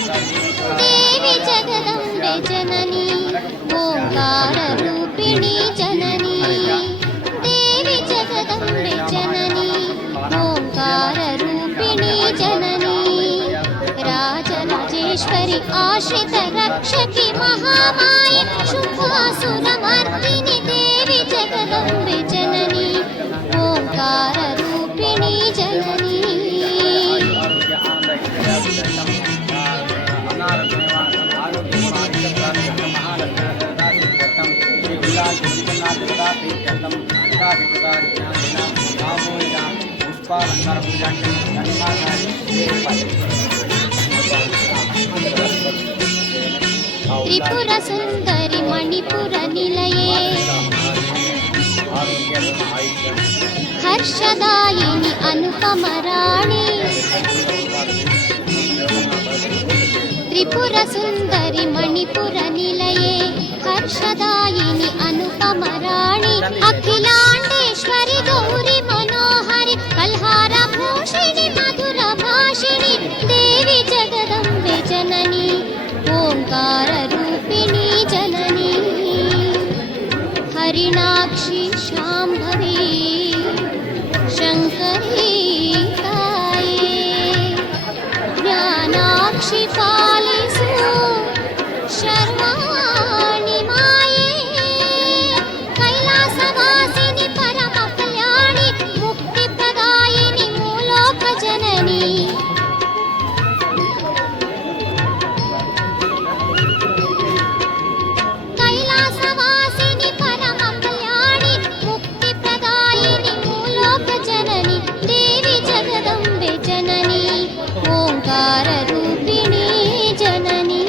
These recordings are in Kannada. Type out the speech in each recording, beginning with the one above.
देवी जगदम्बे जननी ओंकार रूपिणी जननी देवी जगदम्बे जननी ओंकार रूपिणी जननी राजराजेश्वरी आश्रित रक्षकी महामाये शुभासुरमर्दिनी देवी जगदम्बे जननी ओंकार रूपिणी जननी त्रिपुर सुंदरी मणिपुर निलये हर्षदायिनी अनुपमराणी त्रिपुर सुंदरी मणिपुर निलये हर्षदायिनी अनुपमराणी अखिलांडेश्वरी गौरी मनोहरि कल्हार भूषिणी मधुर भाषिणी देवी जगदम्बे जननी ओंकार रूपिणी जननी हरिणाक्षी शांभवी शंकरी ताये ज्ञानाक्षी पालिसु शर्वाणि माये कैलासवासिनी परम कल्याणी मुक्तिप्रदायिनी मूलोक जननी कैलासवासिनी परम कल्याणी मुक्तिप्रदायिनी मूलोक जननी देवी जगदम्बे जननी ओंकार रूपिणी जननी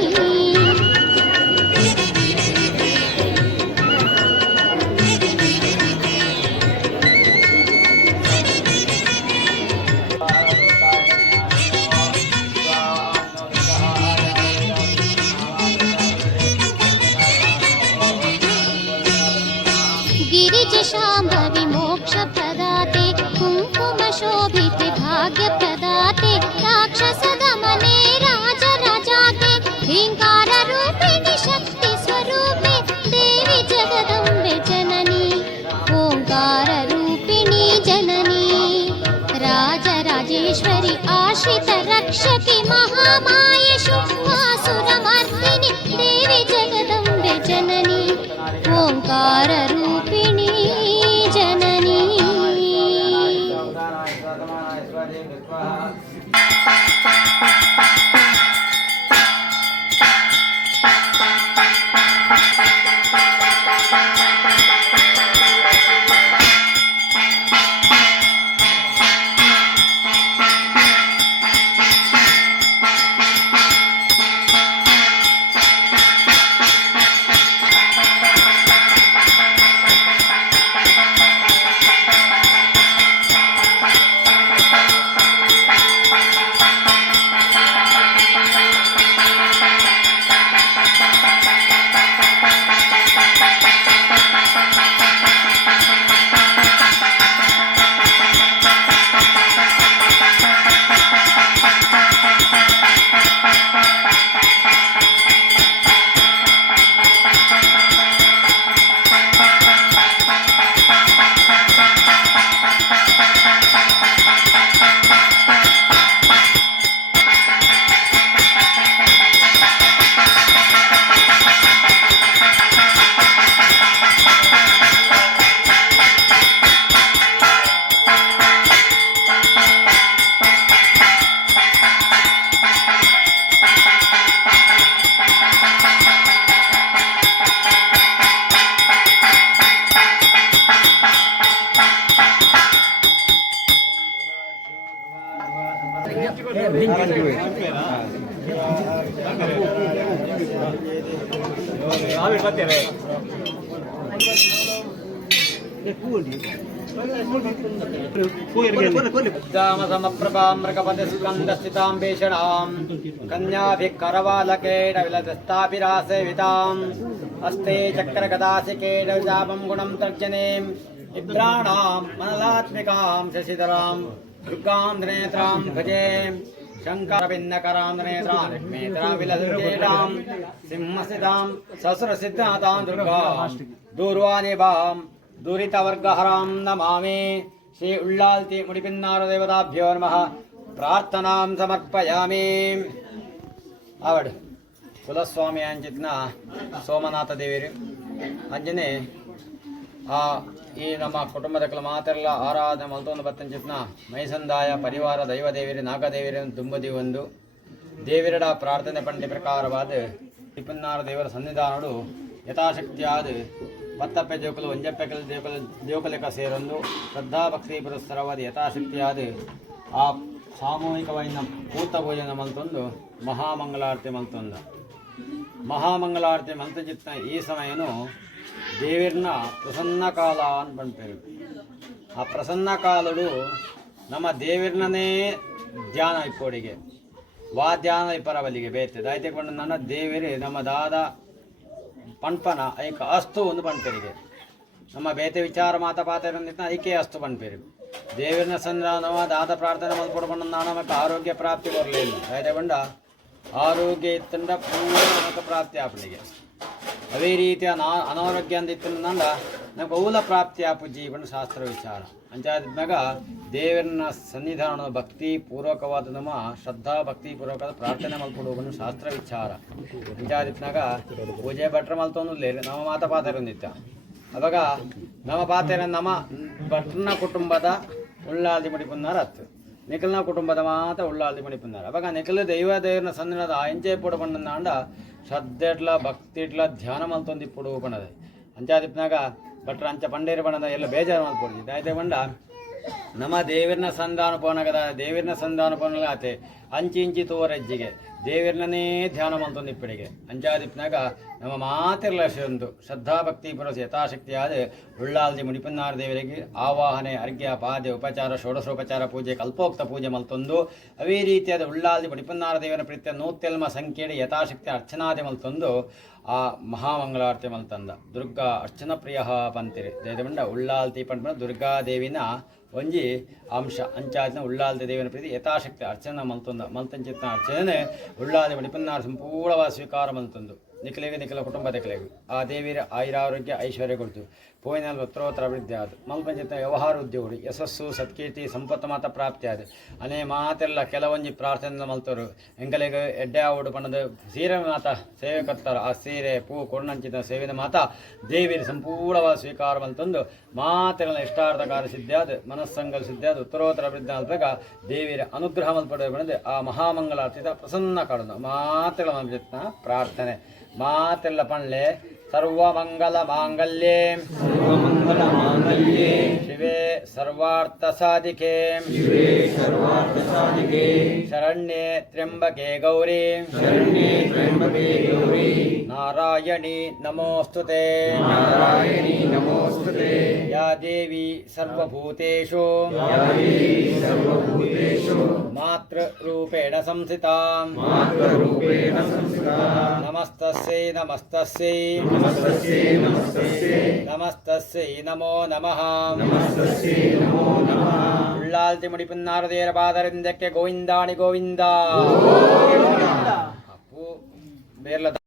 गिरिज शांभवी मोक्ष प्रदाते कुंकुम शोभिते भाग्य प्रदाते राक्षस दमने राज राजाते ह्रींकार रूपिणी शक्ति स्वरूपे देवी जगदम्बे जननी ओंकार रूपिणी जननी राजराजेश्वरी आश्रित रक्षकी महामाये शुभासुरमर्दिनी देवी जगदम्बे जननी ओंकार रूपिणी जननी समप्रभामृगपतिस्कन्दस्थितां भीषणां कन्याभिः करवालकेडविलदस्ताभिरासेविताम् हस्ते चक्रगदासिकेडविजापं गुणं तर्जनीं निद्राणां मनलात्मिकां शशिधरां दुर्गां त्रिनेत्रां भजे शङ्करभिन्नकरां त्रिनेत्रां लक्ष्मीतरां विलसुकेटां सिंहस्थितां सहस्रसिद्धातां दुर्गां दूर्वानिभां दुरितवर्गहरां नमामि श्री उल्लाल्ति मुडिपिन्नार देवताभ्यो नमः प्रार्थनां समर्पयामि आवड ಕುಲಸ್ವಾಮಿ ಅಂಚಿತ್ನ ಸೋಮನಾಥ ದೇವಿರು ಅಂಜನೆ ಈ ನಮ್ಮ ಕುಟುಂಬದ ಮಾತೆಲ್ಲ ಆರಾಧನೆ ಮಲ್ತೊಂದು ಬತ್ತಂಚಿತ್ನ ಮೈಸಂದಾಯ ಪರಿವಾರ ದೈವ ದೇವಿರು ನಾಗದೇವಿರು ದುಂಬದಿ ಒಂದು ದೇವಿರಡ ಪ್ರಾರ್ಥನೆ ಪಂಡಿ ಪ್ರಕಾರವಾದ ಇಪ್ಪನ್ನಾರು ದೇವರ ಸನ್ನಿಧಾನಡು ಯಥಾಶಕ್ತಿಯಾದ ಪತ್ತಪ್ಪೆ ದೇವಕಲು ಒಂಜಪ್ಪೆಕಲ್ ದೇವಕಲಿಕ ಸೇರೊಂದು ಶ್ರದ್ಧಾಭಕ್ತಿ ಪುರಸ್ಸರವಾದ ಯಥಾಶಕ್ತಿಯಾದ ಆ ಸಾಮೂಹಿಕವಾಗಿ ಪೂತ ಭೋಜನ ಮಲ್ತೊಂದು ಮಹಾಮಂಗಳಾರತಿ ಮಲ್ತೊಂದ ಮಹಾಮಂಗಳಾರತಿ ಮಲ್ತಜಿತ್ನ ಈ ಸಮಯನು ದೇವಿರ್ನ ಪ್ರಸನ್ನ ಕಾಲ ಅಂತ ಬಂತೇವೆ ಆ ಪ್ರಸನ್ನ ಕಾಲಡು ನಮ್ಮ ದೇವಿರ್ನೇ ಧ್ಯಾನ ಇಪ್ಪೋಡಿಗೆ ವಾ ಧ್ಯಾನ ಇಪ್ಪರವಲ್ಲಿಗೆ ಬೇತೆ ದಾಯ್ತೆ ಕೊಂಡು ನನ್ನ ದೇವಿರಿ ನಮ್ಮ ದಾದ ಪಣ್ಪನ ಐಕ ಅಸ್ತು ಒಂದು ಪಣ್ಪೆರಿಗೆ ನಮ್ಮ ಬೇತೆ ವಿಚಾರ ಮಾತಪಾತ ಐಕೆ ಅಸ್ತು ಪಣ್ಪೆರಿ ದೇವಿನ ಸಂದ್ರಾನವ ದಾದ ಪ್ರಾರ್ಥನೆ ಮಲ್ಪಡ್ಕೊಂಡು ನಮಗೆ ಆರೋಗ್ಯ ಪ್ರಾಪ್ತಿ ಬರಲಿಲ್ಲ ದಾಯ್ತೆ ಬಂಡ ಆರೋಗ್ಯ ಇತ್ತಂಡ ಪೂರ್ಣ ನಮಗೆ ಪ್ರಾಪ್ತಿ ಆಪಣಿಗೆ ಅದೇ ರೀತಿಯ ಅನಾರೋಗ್ಯ ಅಂತ ಇತ್ತಂದ ನಮಗೆ ಔಲ ಪ್ರಾಪ್ತಿ ಆಪು ಜೀವನ ಶಾಸ್ತ್ರ ವಿಚಾರ ಅಂಚಾದ್ಮ್ಯಾಗ ದೇವರನ್ನ ಸನ್ನಿಧಾನ ಭಕ್ತಿ ಪೂರ್ವಕವಾದ ನಮ್ಮ ಶ್ರದ್ಧಾ ಭಕ್ತಿ ಪೂರ್ವಕವಾದ ಪ್ರಾರ್ಥನೆ ಮಲ್ಪಡುವನು ಶಾಸ್ತ್ರ ವಿಚಾರ ಅಂಚಾದಿತ್ನಾಗ ಪೂಜೆ ಭಟ್ರ ಮಲ್ತೊಂದಿಲ್ಲ ನಮ್ಮ ಮಾತಪಾತರೊಂದಿತ್ತ ಅವಾಗ ನಮ್ಮ ಪಾತೆರ ನಮ್ಮ ಭಟ್ರನ ಕುಟುಂಬದ ಉಳ್ಳಾಲ್ದಿ ಮಡಿಪುನ್ನಾರ ಹತ್ತು ನಿಖಲ್ನ ಕುಟುಂಬದ ಮಾತ ಉಳ್ಳಾಲ್ದಿ ಮಡಿಪುನ್ನಾರ ಅವಾಗ ನಿಖಲ್ ದೇವರನ್ನ ಸನ್ನಿಧಾನದ ಎಂಚೆ ಪುಡಪಂಡ ಶ್ರದ್ಧೆಟ್ಲ ಭಕ್ತಿಟ್ಲ ಧ್ಯಾನ ಮಲ್ತೊಂದು ಇಪ್ಪುಡು ಪಣದೆ ಅಂಚಾದಿಪ್ನಾಗ ಭಟ್ರ ಅಂಚ ಪಂಡೇರಿ ಬಣ್ಣದ ಎಲ್ಲ ಬೇಜಾರು ಮಲ್ಪೊಡ್ದಿದ್ದು ಆಯ್ತು ಬಂಡ ನಮ್ಮ ದೇವಿರನ ಸಂಧಾನ ಪೋನಗದ ದೇವಿರನ ಸಂಧಾನ ಪೋನಲ್ಲ ಆತೆ ಅಂಚಿ ಇಂಚಿ ತೋರಜ್ಜಿಗೆ ದೇವಿರನೇ ಧ್ಯಾನ ಮಲ್ತೊಂದು ಇಪ್ಪಡಿಗೆ ಅಂಚಾದಿಪ್ನಾಗ ನಮ್ಮ ಮಾತಿರ್ಲಶಂದು ಶ್ರದ್ಧಾಭಕ್ತಿ ಪುರಸ ಯಥಾಶಕ್ತಿಯಾದ ಉಳ್ಳಾಲ್ದಿ ಮುಡಿಪನ್ನಾರ ದೇವರಿಗೆ ಆವಾಹನೆ ಅರ್ಘ್ಯ ಪಾದ್ಯ ಉಪಚಾರ ಷೋಡಶೋಪಚಾರ ಪೂಜೆ ಕಲ್ಪೋಕ್ತ ಪೂಜೆ ಮಲ್ತೊಂದು ಅವೇ ರೀತಿಯಾದ ಉಳ್ಳಾಲ್ದಿ ಮುಡಿಪನ್ನಾರ ದೇವರ ಪ್ರೀತಿಯ ನೂತ್ಯಲ್ಮ ಸಂಖ್ಯೆಡೆ ಯಥಾಶಕ್ತಿ ಅರ್ಚನಾದಿ ಮಲ್ತೊಂದು ಆ ಮಹಾಮಂಗಳಾರತಿ ಮಲ್ತಂದ ದುರ್ಗಾ ಅರ್ಚನ ಪ್ರಿಯ ಪಂತಿರಿ ದೇವಗೊಂಡ ಉಳ್ಳಾಲ್ತಿ ಪಂಡ ದುರ್ಗಾದೇವಿನ ಒಂಜಿ ಅಂಶ ಅಂಚಾದಿನ ಉಳ್ಳಾಲ್ತಿ ದೇವಿನ ಪ್ರೀತಿ ಯಥಾಶಕ್ತಿ ಅರ್ಚನ ಮಲ್ತೊಂದ ಮಲ್ತಂಚಿತ್ನ ಅರ್ಚನೆ ಉಳ್ಳಾಲ್ದಿ ಮಡಿಪನ್ನಾರ ಸಂಪೂರ್ಣವಾದ ಸ್ವೀಕಾರ ಮಲ್ತೊಂದು ನಿಖಲಿಗೆ ನಿಖಲ ಕುಟುಂಬ ನಿಖಲಿಗೆ ಆ ದೇವಿಯ ಆಯುರಾರೋಗ್ಯ ಐಶ್ವರ್ಯ ಕೊಡ್ತು ಪೋಯಿನಲ್ಲಿ ಉತ್ತರೋತ್ತರ ಅಭಿವೃದ್ಧಿ ಆದ ಮಲ್ಪಂಚಿತ್ನ ವ್ಯವಹಾರ ಉದ್ಯೋಗ ಯಶಸ್ಸು ಸತ್ಕೀರ್ತಿ ಸಂಪತ್ತು ಮಾತ ಪ್ರಾಪ್ತಿ ಆದ ಅನೇ ಮಾತೆಲ್ಲ ಕೆಲವೊಂಜಿ ಪ್ರಾರ್ಥನೆ ಮಲ್ತರು ಎಂಕಲಿಗೆ ಎಡ್ಡೆ ಆವುಡು ಪಣ್ಣದ ಸೀರೆ ಮಾತ ಸೇವೆ ಕತ್ತಾರೆ ಆ ಸೀರೆ ಪೂ ಕೊಣ್ಣಂಚಿತ ಸೇವೆನ ಮಾತ ದೇವಿಯ ಸಂಪೂರ್ಣವಾದ ಸ್ವೀಕಾರ ಮಲ್ತಂದು ಮಾತೆಲ್ಲ ಇಷ್ಟಾರ್ಥಕಾರ ಸಿದ್ಧಿಯಾದ ಮನಸ್ಸಂಗಲ್ ಸಿದ್ಧಿಯಾದ ಉತ್ತರೋತ್ತರ ಅಭಿವೃದ್ಧಿ ಆದಾಗ ದೇವಿಯ ಅನುಗ್ರಹ ಮಲ್ಪಡ ಬಂದು ಆ ಮಹಾಮಂಗಳಾರ್ತಿದ ಪ್ರಸನ್ನ ಕಾಡುದು ಮಾತೆಲ್ಲ ಮಲ್ಪಂಚಿತ್ನ ಪ್ರಾರ್ಥನೆ ಮಾತೆಲ್ಲ ಪಣ್ಲೆ ಸರ್ವಮಂಗಲ ಮಾಂಗಲ್ಯೇ ಶಿವೆ ಸರ್ವಾರ್ಥ ಸಾಧಿಕೆ ಶರಣ್ಯೇ ತ್ರ್ಯಂಬಕೆ ಗೌರಿ ನಾರಾಯಣಿ ನಮೋಸ್ತುತೆ ಯಾ ದೇವಿ ಸರ್ವಭೂತೇಷು ಮಾತೃರೂಪೇಣ ಸಂಸ್ಥಿತಾ ನಮಸ್ತಸ್ಯೈ ನಮಸ್ತಸ್ಯೈ ನಮಸ್ತಸ್ಯೈ ನಮೋ ನಮಃ ಉಳ್ಳಾಲ್ತಿ ಮುಡಿಪನ್ನಾರದೇರ ಪಾದರಿಂದಕ್ಕೆ ಗೋವಿಂದಾಣಿ ಗೋವಿಂದ ಬೇರ್ಲ